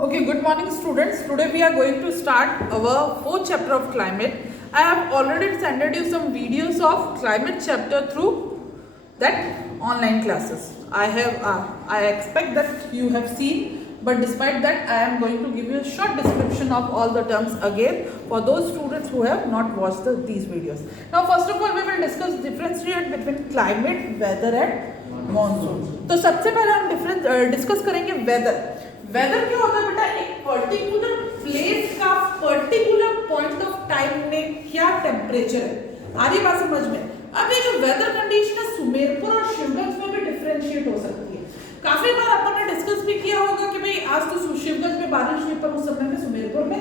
Okay, good morning students. Today we are going to start our fourth chapter of climate. I have already sent you some videos of climate chapter through that online classes. I expect that you have seen, but despite that I am going to give you a short description of all the terms again for those students who have not watched these videos. Now first of all we will discuss differentiate between climate, weather and monsoon. तो सबसे पहले हम discuss करेंगे weather. Weather क्या होता है बेटा? एक पर्टिकुलर प्लेस का पर्टिकुलर पॉइंट ऑफ टाइम में क्या टेम्परेचर है. आ रही बात समझ में? अब ये जो वेदर कंडीशन है सुमेरपुर और शिवगंज में भी डिफरेंशिएट हो सकती है. काफी बार अपन ने डिस्कस भी किया होगा कि भाई आज तो शिवगंज में बारिश हुई पर उस समय में सुमेरपुर में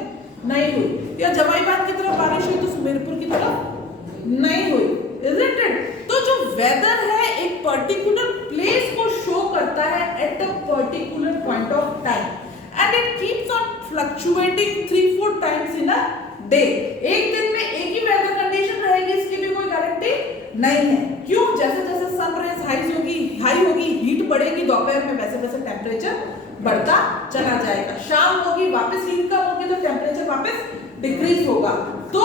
नहीं हुई, या जमाईबाग की तरफ बारिश हुई तो सुमेरपुर की तरफ नहीं हुई. Isn't it? तो जो वेदर है एक पर्टिकुलर प्लेस को शो करता है at a particular point of time and it keeps on fluctuating 3-4 times in a day. एक दिन में एक ही वेदर कंडीशन रहेगी इसकी भी कोई गारंटी नहीं है. क्यों? जैसे जैसे सनराइज हाई होगी हीट बढ़ेगी, दोपहर में वैसे वैसे टेम्परेचर बढ़ता चला जाएगा. शाम होगी वापस हीट कम होगी तो टेम्परेचर वापस डिक्रीज होगा. तो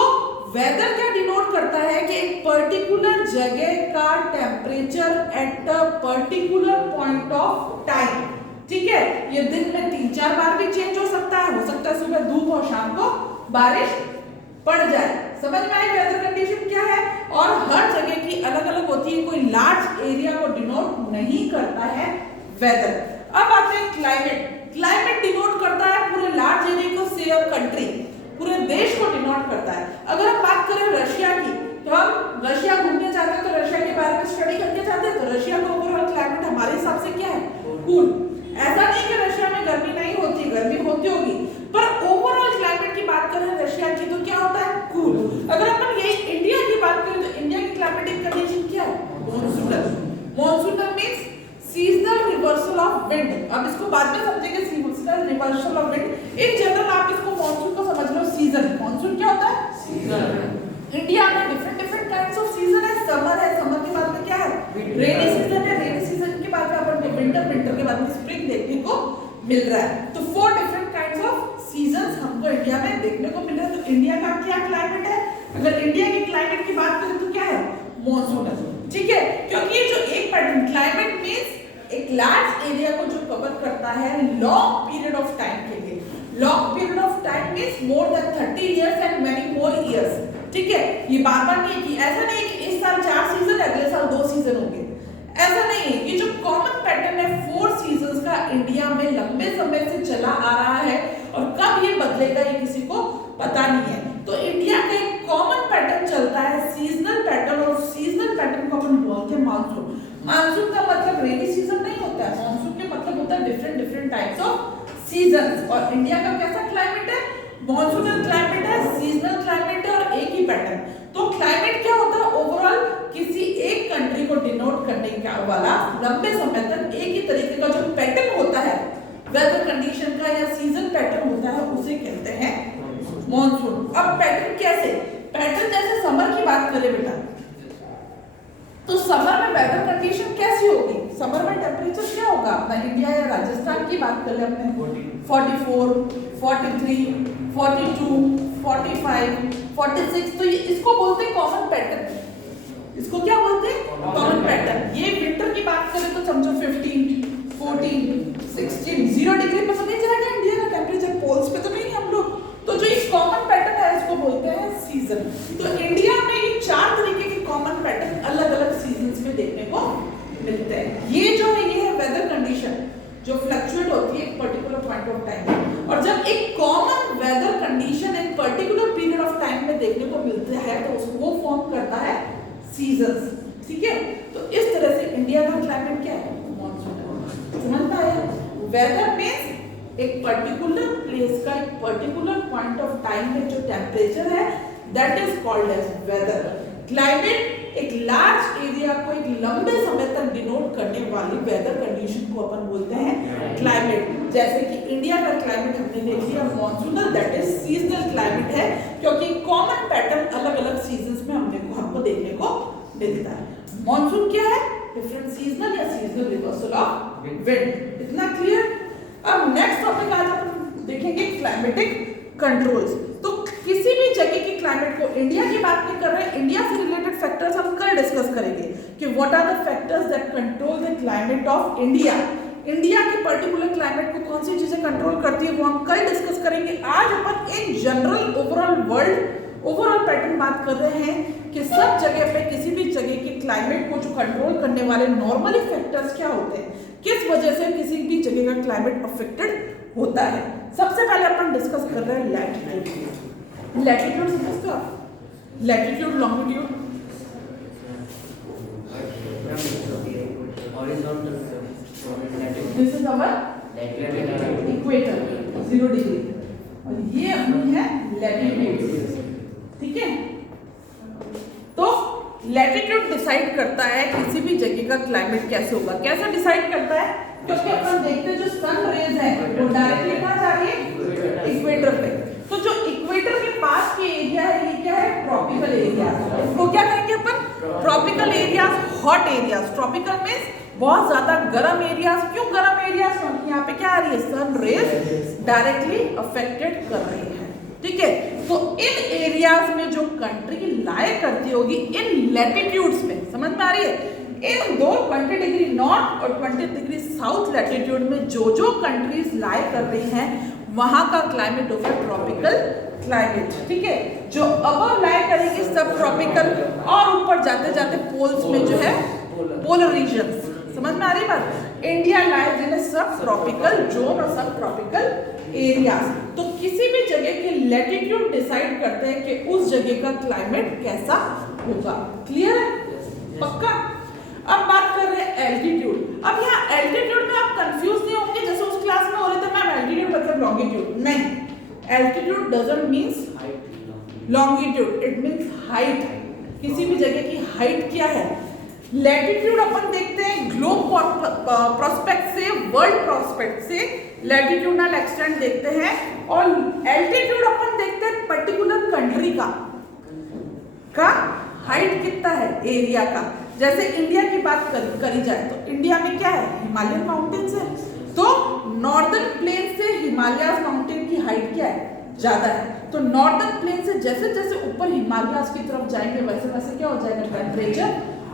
वेदर क्या डिनोट करता है कि एक पर्टिकुलर जगह का temperature at a particular point of time. ठीक है, ये दिन में 3-4 बार भी चेंज हो सकता है सुबह धूप और शाम को बारिश पड़ जाए. समझ में आई वेदर कंडीशन क्या है? और हर जगह की अलग अलग होती है, कोई लार्ज एरिया को डिनोट नहीं करता है वेदर. अब आते हैं क्लाइमेट. क्लाइमेट डिनोट करता है पूरे लार्ज एरिया को, से कंट्री, पूरे देश को डिनोट करता है. अगर हम बात करें रशिया की तो हम रशिया घूमने जाते हैं तो रशिया के बारे में स्टडी करके जाते हैं तो रशिया का ओवरऑल क्लाइमेट हमारे हिसाब से क्या है? कूल. ऐसा नहीं कि रशिया में गर्मी नहीं होती, गर्मी होती होगी, पर ओवरऑल क्लाइमेट की बात करें रशिया की तो क्या होता है? कूल. अगर अपन यही इंडिया की बात करें तो इंडिया की क्लाइमेटिक कंडीशन क्या है? Monsoonal. Monsoonal means seasonal reversal of wind. अब इसको बाद में समझेंगे seasonal reversal of wind. In general आप इसको मॉनसून को समझ लो सीजन. मॉनसून क्या होता है? सीजन. इंडिया में डिफरेंट काइंड्स ऑफ सीजन है. समर है, समर के बाद में क्या है? रेनी सीजन है, रेनी सीजन के बाद में अपन को विंटर, विंटर के बाद में स्प्रिंग देखने को मिल रहा है. तो 4 डिफरेंट काइंड्स ऑफ सीजंस हमको इंडिया में देखने को मिल रहा है. तो इंडिया का क्या क्लाइमेट है? अगर इंडिया के क्लाइमेट की बात करें तो क्या है? मॉनसूनल. ठीक है, क्योंकि जो एक पैटर्न क्लाइमेट मींस एक लार्ज एरिया को जो कवर करता है लॉन्ग पीरियड ऑफ टाइम के लिए. Long period of time means more than 30 years and many more years. ठीक है, ये बार-बार नहीं है कि ऐसा नहीं है कि इस साल 4 सीजन अगले साल 2 सीजन होंगे, ऐसा नहीं है. ये जो कॉमन पैटर्न है 4 सीजन्स का इंडिया में लंबे समय से चला आ रहा है और कब ये बदलेगा ये किसी को पता नहीं है. तो इंडिया का एक कॉमन पैटर्न चलता है सीजनल पैटर्न, और सीजनल पैटर्न को अपन बोलते हैं मानसून. मानसून का मतलब रेनी सीजन नहीं होता है, मानसून के मतलब होता है डिफरेंट टाइप्स ऑफ सीजन्स. और इंडिया का कैसा क्लाइमेट है? मॉनसूनल क्लाइमेट है, सीजनल क्लाइमेट है और एक ही पैटर्न. तो क्लाइमेट क्या होता है? ओवरऑल किसी एक कंट्री को डिनोट करने का वाला लंबे समय तक एक ही तरीके का जो पैटर्न होता है वेदर कंडीशन का या सीजन पैटर्न होता है उसे कहते हैं मॉनसून. अब पैटर्न कैसे? पैटर्न जैसे समर की बात करें बेटा तो समर में वेदर कंडीशन कैसी होगी? समर में टेम्परेचर क्या होगा? अपना इंडिया या राजस्थान की बात करें अपने 44, 43, 42, 45, 46. तो ये इसको बोलते हैं कॉमन पैटर्न. इसको क्या बोलते हैं? Common pattern. ये विंटर की बात करें तो समझो 15, 14, 16, 0 डिग्री पर तो नहीं जाएगा इंडिया का टेम्परेचर, पोल्स पे तो नहीं हम लोग. तो जो एक कॉमन पैटर्न है इसको बोलते हैं सीजन. तो इंडिया में ये 4 तरीके के कॉमन पैटर्न अलग अलग सीजन्स में देखने को मिलते हैं. ये जो है ये है वेदर कंडीशन जो फ्लक्चुएट होती है एक पर्टिकुलर पॉइंट ऑफ टाइम. और जब एक कॉमन वेदर कंडीशन एक पर्टिकुलर पीरियड ऑफ टाइम में देखने को मिलता है तो उसको वो फॉर्म करता है सीजन्स. ठीक है, तो इस तरह से इंडिया का क्लाइमेट क्या है? मॉनसून. समझ में आया? वेदर मींस एक पर्टिकुलर प्लेस का एक पर्टिकुलर पॉइंट ऑफ टाइम में जो टेम्परेचर है that is called as weather. Climate एक लार्ज एरिया को एक लंबे समय तक डिनोट करने वाली वेदर कंडीशन को अपन बोलते हैं क्लाइमेट. जैसे कि इंडिया का क्लाइमेट हमने देख लिया monsoonal, that is seasonal climate है क्योंकि कॉमन पैटर्न अलग अलग सीजन्स में हमको देखने को मिलता है. मॉनसून क्या है? डिफरेंट सीजनल या सीजनल रिवर्सल ऑफ विंड. इतना क्लियर? अब नेक्स्ट टॉपिक आज अपन क्लाइमेटिक कंट्रोल्स। तो किसी भी जगह की क्लाइमेट को, इंडिया की बात नहीं कर रहे हैं, इंडिया से रिलेटेड फैक्टर्स हम कल डिस्कस करेंगे कि what are the factors that control the climate of India. India के पर्टिकुलर क्लाइमेट को कौन सी चीजें कंट्रोल करती है वो हम कल डिस्कस करेंगे। आज अपन in general overall world overall pattern बात कर रहे हैं कि सब जगह पे किसी भी जगह के क्लाइमेट को जो कंट्रोल करने वाले नॉर्मली फैक्टर्स क्या होते हैं, किस वजह से किसी भी जगह का क्लाइमेट अफेक्टेड होता है। सबसे पहले अपन डिस्कस कर रहे हैं लैटिट्यूड। लैटिट्यूड समझते हो आप? Latitude, longitude, this is our equator 0 degree और ये अपनी है लैटिट्यूड। ठीक है, तो लैटिट्यूड डिसाइड करता है किसी भी जगह का क्लाइमेट कैसे होगा। कैसे डिसाइड करता है? क्योंकि अपन देखते हैं जो सन रेज है वो डायरेक्टली कहाँ जा रही है? इक्वेटर पे। तो जो इक्वेटर के पास के एरिया है ये क्या है? Tropical area. इसको क्या कहेंगे अपन? Tropical areas, hot areas. Tropical means बहुत ज्यादा गर्म एरियाज। क्यों गर्म एरियाज? क्योंकि यहाँ पे क्या आ रही है? सन रेज डायरेक्टली अफेक्टेड कर रही है। ठीक है, तो इन एरियाज में जो कंट्री लाए करती होगी इन लैटिट्यूड्स में, समझ में आ रही है? इन दो 20 डिग्री नॉर्थ और 20 डिग्री साउथ लैटिट्यूड में जो कंट्रीज लाए कर रही हैं वहां का क्लाइमेट होगा ट्रॉपिकल क्लाइमेट। ठीक है, जो अबव लाए करेगी सब ट्रॉपिकल और ऊपर जाते जाते पोल्स में जो है पोलर रीजन्स। समझ में आ रही बात? इंडिया लाइज इन सब ट्रॉपिकल जोन और सब ट्रॉपिकल एरियाज। तो किसी भी जगह के लैटिट्यूड डिसाइड करते हैं कि उस जगह का क्लाइमेट कैसा होगा। क्लियर है? पक्का? अब बात कर रहे हैं एल्टीट्यूड। अब यहाँ एल्टीट्यूड में आप कंफ्यूज नहीं होंगे जैसे उस क्लास में हो रहे थे मैम एल्टीट्यूड मतलब लॉन्गिट्यूड। नहीं, altitude doesn't means longitude, it means height. किसी भी जगह की हाइट क्या है? लैटिट्यूड अपन देखते हैं ग्लोब प्रोस्पेक्ट से, वर्ल्ड प्रोस्पेक्ट से लैटिट्यूडनल एक्सटेंट देखते हैं और एल्टीट्यूड अपन देखते हैं पर्टिकुलर कंट्री का हाइट कितना है एरिया का। जैसे इंडिया की बात करी जाए तो इंडिया में क्या है? हिमालयन माउंटेन्स है। तो नॉर्दर्न प्लेन से हिमालयस माउंटेन की हाइट क्या है? ज्यादा है। तो नॉर्दर्न प्लेन से जैसे जैसे ऊपर हिमालयस की तरफ जाएंगे वैसे वैसे क्या हो जाएगा? टेम्परेचर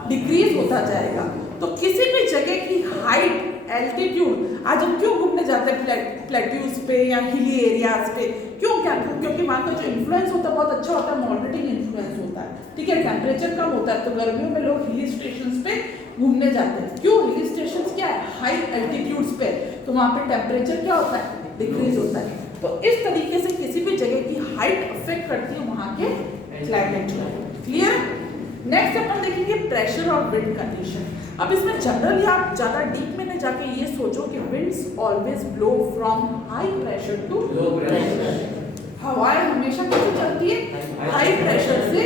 डिक्रीज होता जाएगा। तो किसी भी जगह की हाइट, एल्टीट्यूड, आज हम क्यों घूमने जाते हैं प्लेट्यूज पे या हिली एरियाज पे? क्यों? क्या? क्योंकि वहाँ का जो इन्फ्लुएंस होता है बहुत अच्छा होता है, मॉडरेटिंग इन्फ्लुएंस होता है। ठीक है, टेम्परेचर कम होता है तो गर्मियों में लोग हिली स्टेशंस पे घूमने जाते हैं। क्यों? हिली स्टेशंस क्या है? हाई एल्टीट्यूड्स पे, तो वहाँ पे टेम्परेचर क्या होता है? डिक्रीज होता है। तो इस तरीके से किसी भी जगह की हाइट अफेक्ट करती है वहाँ के क्लाइमेट को। क्लियर? नेक्स्ट अपन देखेंगे प्रेशर और विंड कंडीशन। अब इसमें जनरली आप ज्यादा डीप में न जाके ये सोचो कि winds always blow from high pressure to low pressure. हवाएं हमेशा कैसे चलती है? हाई प्रेशर से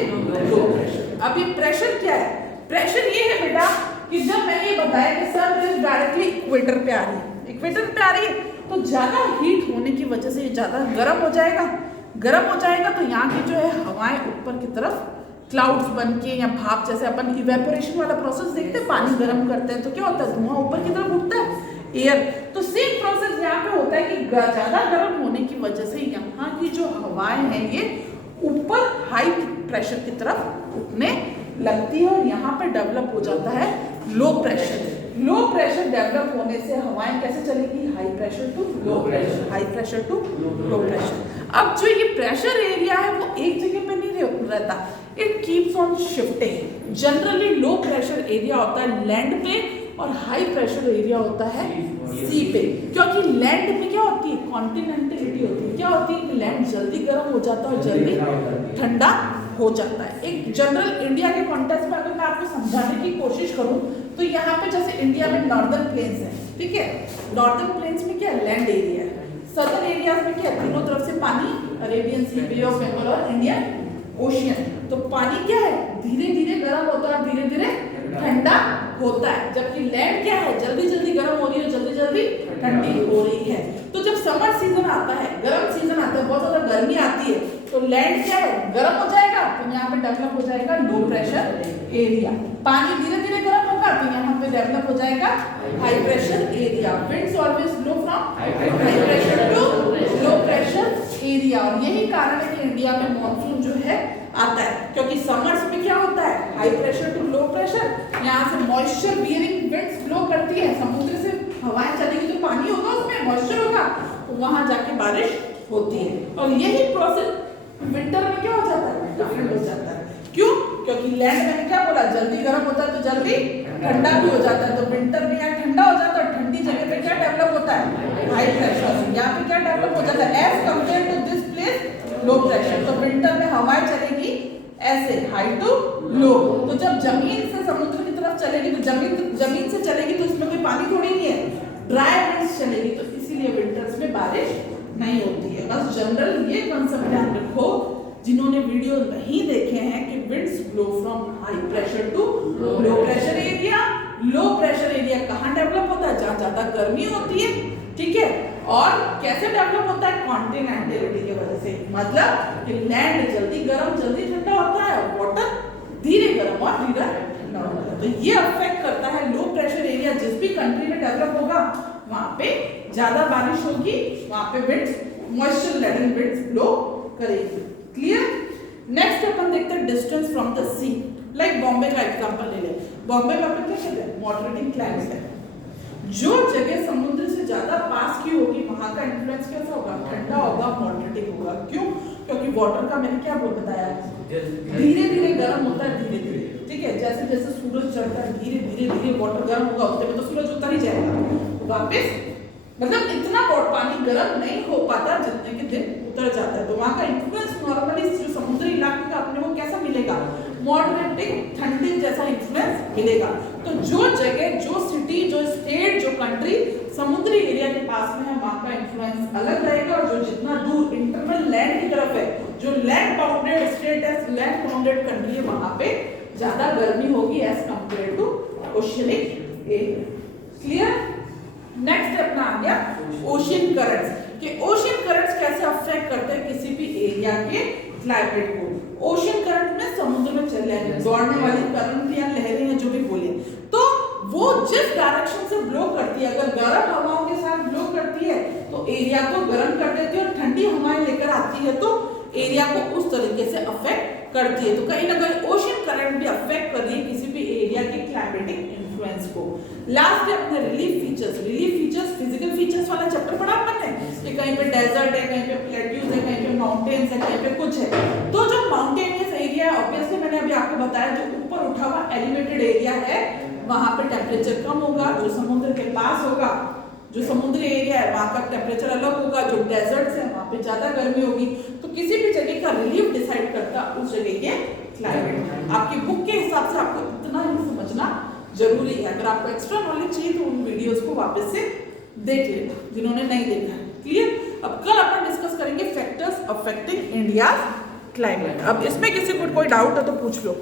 लो प्रेशर। अब ये प्रेशर क्या है? प्रेशर ये है बेटा कि जब मैंने ये बताया कि सन रेज डायरेक्टली इक्वेटर पे आ रही है, इक्वेटर पे आ रही है तो ज्यादा हीट होने की वजह से ये ज्यादा गर्म हो जाएगा। गर्म हो जाएगा तो यहाँ की जो है हवाएं ऊपर की तरफ क्लाउड्स बन के या भाप, जैसे अपन इवेपोरेशन वाला प्रोसेस देखते हैं, पानी गर्म करते हैं तो क्या होता है? धुआं ऊपर की तरफ उठता है, एयर। तो सेम प्रोसेस यहाँ पे होता है कि ज्यादा गर्म होने की वजह से यहाँ की जो हवाएं हैं ये ऊपर हाई प्रेशर की तरफ उठने लगती है और यहाँ पे डेवलप हो जाता है low pressure. Low pressure develop होने से हवाएं कैसे चलेगी? High pressure to low pressure, high pressure to low pressure. अब जो ये प्रेशर एरिया है वो एक जगह पे नहीं रहता, it keeps on shifting. Generally low pressure area होता है लैंड पे और हाई प्रेशर एरिया होता है सी पे। क्योंकि लैंड में क्या होती है? कॉन्टिनेंटलिटी होती है। क्या होती है कि लैंड जल्दी गर्म हो जाता है और जल्दी ठंडा हो जाता है। एक जनरल इंडिया के कॉन्टेक्स्ट में अगर मैं आपको समझाने की कोशिश करूं तो यहाँ पे जैसे इंडिया में नॉर्दर्न प्लेन्स है, ठीक है, नॉर्दर्न प्लेन्स में क्या लैंड एरिया है, सदर्न एरियाज में क्या तीनों तरफ से पानी, Arabian Sea, Bay of Bengal और इंडियन ओशियन। तो पानी क्या है? धीरे धीरे गर्म होता है और धीरे धीरे ठंडा होता है। जबकि लैंड क्या है? जल्दी जल्दी गर्म हो रही है, जल्दी जल्दी ठंडी हो रही है। तो जब समर सीजन आता है, गर्म सीजन आता है, बहुत ज्यादा गर्मी आती है तो लैंड क्या है? गर्म हो जाएगा तो यहाँ पे डेवलप हो जाएगा लो प्रेशर एरिया। पानी धीरे धीरे गर्म होगा तो यहाँ पे डेवलप हो जाएगा high pressure area. Winds always blow from high pressure to low pressure area. और यही कारण है कि इंडिया में मॉनसून जो है आता है, क्योंकि समर्स में क्या होता है, high pressure to low pressure, यहाँ से मॉइस्चर बियरिंग विंड्स ब्लो करती है, समुद्र से हवाएं चलेगी तो पानी होगा, उसमें मॉइस्चर होगा, तो वहां जाके बारिश होती है। और यही प्रोसेस विंटर में क्या हो जाता है, डिफरेंट हो जाता है। क्यों? क्योंकि लैंड में क्या बोला, जल्दी गर्म होता है तो जल्दी ठंडा भी हो जाता है। तो विंटर में यहाँ ठंडा हो जाता है, ठंडी जगह पे क्या डेवलप होता है, हाई प्रेशर। यहाँ पे क्या डेवलप हो जाता है, as compare to this place low pressure. तो विंटर में हवाएं चलेगी ऐसे, हाई टू लो। तो जब जमीन से समुद्र की तरफ चलेगी तो जमीन से चलेगी तो उसमें कोई पानी थोड़ी नहीं है, ड्राई विंड्स चलेगी, तो इसीलिए विंटर्स में बारिश नहीं होती है। बस जनरल ये कंसेप्ट ध्यान रखो, जिन्होंने वीडियो नहीं देखे हैं, कि winds blow from high pressure to low pressure area. Low pressure area कहाँ डेवलप होता है, जहाँ ज्यादा गर्मी होती है, ठीक है। और कैसे डेवलप होता है, कॉन्टिनेंटलिटी की वजह से, मतलब कि लैंड जल्दी गर्म जल्दी ठंडा होता है, वाटर धीरे गर्म और धीरे ठंडा होता है। तो ये अफेक्ट करता है लो प्रेशर एरिया। जिस भी कंट्री में डेवलप होगा वहां पे ज्यादा बारिश होगी, वहां पे winds moisture laden winds blow करेगी। क्लियर? नेक्स्ट अपन देखते हैं distance from the sea. Like Bombay का एग्जांपल ले ले। बॉम्बे में अपन क्या कहते हैं, मॉडरेटिंग क्लाइमेट है। जो जगह समुद्र से ज्यादा पास की होगी वहां का इन्फ्लुएंस कैसा होगा, ठंडा होगा, मॉडरेटिंग होगा। क्यों? क्योंकि वाटर का मैंने क्या बताया, धीरे धीरे गर्म होता है, धीरे धीरे, ठीक है। जैसे जैसे सूरज चढ़ता है धीरे धीरे धीरे वाटर गर्म होगा, उतने में तो सूरज उतर ही जाएगा वापस, मतलब इतना पानी गर्म नहीं हो पाता जितने के दिन उतर जाता है। तो वहां का इन्फ्लुएंस नॉर्मली जो समुद्री इलाके का अपने को कैसा मिलेगा, मॉडरेटिंग ठंडी जैसा इन्फ्लुएंस मिलेगा। तो जो जगह, जो सिटी, जो स्टेट, जो कंट्री समुद्री एरिया के पास में है वहां का इन्फ्लुएंस अलग रहेगा। और जो जितना दूर इंटरनल लैंड की तरफ है, जो लैंड बाउंडेड स्टेट है, लैंड बाउंडेड कंट्री है, वहां पे ज्यादा गर्मी होगी as compare to oceanic area. Clear? Next अपना आ गया ओशियन करंट्स, कि ओशियन करंट्स कैसे अफेक्ट करते हैं किसी भी एरिया के क्लाइमेट को। ओशियन करंट में समुद्र में चल रहे हैं दौड़ने वाली करंट या लहरें हैं, जो भी बोले, तो वो जिस डायरेक्शन से ब्लो करती है, अगर गर्म हवाओं के साथ ब्लो करती है तो एरिया को गर्म कर देती है, और ठंडी हवाएं लेकर आती है तो एरिया को उस तरीके से अफेक्ट करती है। तो कहीं ना कहीं ओशियन करंट भी अफेक्ट कर रही है किसी भी एरिया के क्लाइमेटिक इन्फ्लुएंस को। लास्ट है अपने relief features. Relief features physical features वाला चैप्टर पढ़ा अपन ने, कि कहीं पे डेजर्ट है, कहीं पे प्लेट्यूज है, कहीं पे माउंटेन्स है, कहीं पे कुछ है। तो जो माउंटेनियस एरिया है, ऑब्वियसली मैंने अभी आपको बताया, जो ऊपर उठा हुआ एलिवेटेड एरिया है वहां पे टेम्परेचर कम होगा। जो समुद्र के पास होगा, जो समुद्री एरिया है वहां का टेम्परेचर अलग होगा। जो डेजर्ट्स है वहां पे ज्यादा गर्मी होगी। तो किसी भी जगह का रिलीफ डिसाइड करता उस जगह के क्लाइमेट। आपकी बुक के हिसाब से आपको इतना ही समझना जरूरी है। अगर आपको एक्स्ट्रा नॉलेज चाहिए तो उन वीडियोस को वापस से देख लेना जिन्होंने नहीं देखा है। क्लियर? अब कल अपन डिस्कस करेंगे फैक्टर्स अफेक्टिंग इंडिया क्लाइमेट। अब इसमें किसी को कोई डाउट है तो पूछ लो।